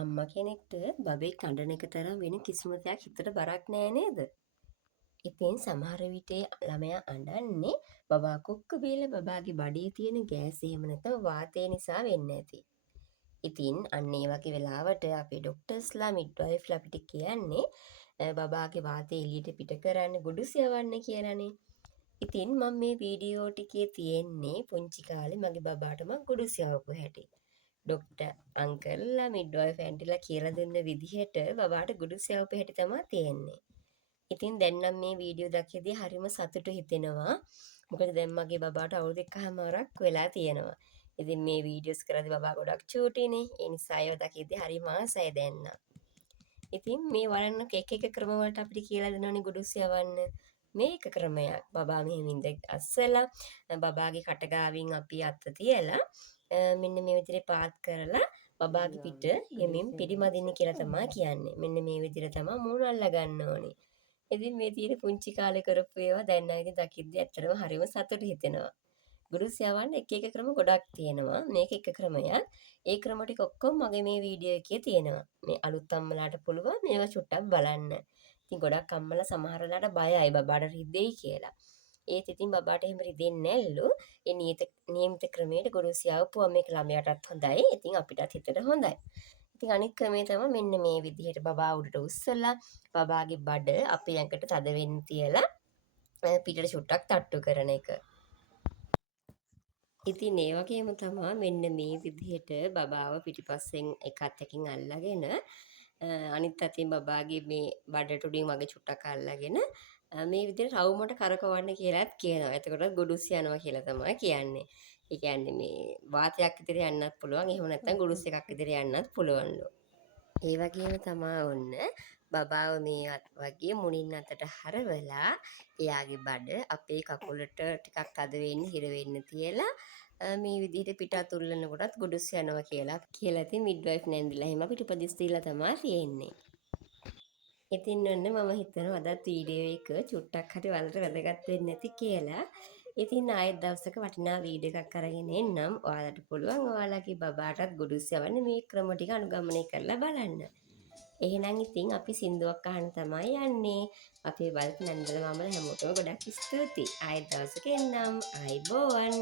අම්මා කෙනෙක්ට බබෙක් අඬන එක තරම් වෙන කිසිම දෙයක් හිතට බරක් නෑ නේද? ඉතින් සමහර විට ළමයා අඬන්නේ බබා කුක්ක බීලා බබාගේ බඩේ තියෙන ගෑස් එහෙම නැත්නම් වාතය නිසා වෙන්න ඇති. ඉතින් අන්න ඒ වගේ වෙලාවට අපේ ඩොක්ටර්ස්ලා මිඩ්වයිෆ්ලා අපිට කියන්නේ බබාගේ වාතය එළියට පිට කරන්න ගුඩුසු යවන්න කියලානේ. ඉතින් මම මේ වීඩියෝ ටිකේ තියෙන්නේ පුංචි කාලේ මගේ බබාට මම ගුඩුසු යවපු හැටි. ඩොක්ටර් අංකල්ලා මිඩ්වයිෆ් ඇන්ටිලා කියලා දුන්න විදිහට බබාට ගුඩුසු යවපු හැටි තමයි තියෙන්නේ. ඉතින් දැන් නම් මේ වීඩියෝ දැක්කේදී හරිම සතුටු හිතෙනවා. මොකද දැන් මගේ බබාට අවුරුදු 1කමාරක් වෙලා තියෙනවා. ඉතින් මේ වීඩියෝස් කරද්දී බබා ගොඩක් චූටිනේ. ඒ නිසා ඒව දැක්කේදී හරිම ආසයි දැන් නම්. ඉතින් මේ වරන්න එක ක්‍රම වලට අපිට කියලා දෙනවනේ ගුඩුසු යවන්න. මේ එක ක්‍රමයක්. බබා මෙහෙම ඉඳ අස්සලා බබාගේ කට ගාවින් අපි අත තියලා මෙන්න මේ විදිහට පාත් කරලා බබාගේ පිට යමින් පිරිමදින්න කියලා තමයි කියන්නේ. මෙන්න මේ විදිහට තමයි මූණ අල්ල ගන්න ඕනේ. ඉතින් මේ තියෙන පුංචි කාලේ කරපු ඒවා දැන් නම් ඉතින් දකිද්දි ඇත්තටම හරිම සතුටු හිතෙනවා. ගුරුස් යවන්න එක ක්‍රම ගොඩක් තියෙනවා. මේක එක ක්‍රමයක්. ඒ ක්‍රම ටික ඔක්කොම මගේ මේ වීඩියෝ එකේ තියෙනවා. මේ අලුත් අම්මලාට පුළුවන් මේවා චුට්ටක් බලන්න. ඉතින් ගොඩක් අම්මලා සමහරලාට බයයි බබාට රිදෙයි කියලා. ඒත් ඉතින් බබාට එහෙම රිදෙන්නේ නැල්ලු. ඒ නියමිත ක්‍රමයට ගුරුස් යවපුවා මේක ළමයාටත් හොඳයි. ඉතින් අපිටත් හිතට හොඳයි. ඉතින් අනිත් ක්‍රමය තමයි මෙන්න මේ විදිහට බබා උඩට උස්සලා බබාගේ බඩ අපේ ඇඟට තද වෙන්න තියලා පිටට චුට්ටක් තට්ටු කරන එක. ඉතින් ඒ වගේම තමයි මෙන්න මේ විදිහට බබාව පිටිපස්සෙන් එක අතකින් අල්ලගෙන අනිත් අතින් බබාගේ මේ බඩට උඩින් වගේ චුට්ටක් අල්ලගෙන මේ විදිහට රවුමට කරකවන්න කියලාත් කියනවා. එතකොට ගොඩුස් යනවා කියලා තමයි කියන්නේ. ඒ කියන්නේ මේ වාතයක් ඉදිරිය යන්නත් පුළුවන්. එහෙම නැත්නම් ගොඩුස් එකක් ඉදිරිය යන්නත් පුළුවන්ලු. ඒ වගේම තමයි ඔන්න බබාව මේ වගේ මුණින් අතට හරවලා එයාගේ බඩ අපේ කකුලට ටිකක් අද වෙන්න හිර වෙන්න තියලා මේ විදිහට පිට අතුල්ලන කොටත් ගොඩුස් යනවා කියලා ඉතින් මිඩ්වයිෆ් නැන්දිලා එහෙම අපිට උපදෙස් දීලා තමයි තියෙන්නේ. ඉතින් ඔන්න මම හිතනවා අදත් වීඩියෝ එක චුට්ටක් හරි වලට වැදගත් වෙන්නේ නැති කියලා. ඉතින් ආයෙත් දවසක වටිනා වීඩියෝ එකක් අරගෙන එන්නම්. ඔයාලට පුළුවන් ඔයාලගේ බබාටත් ගොඩුස් යවන්න මේ ක්‍රම ටික අනුගමනය කරලා බලන්න. එහෙනම් ඉතින් අපි සින්දුවක් අහන්න තමයි යන්නේ. අපේ වල්ප නන්දල මාමල හැමෝටම ගොඩක් ස්තුතියි. ආයෙත් දවසක එන්නම්. ආයිබෝවන්.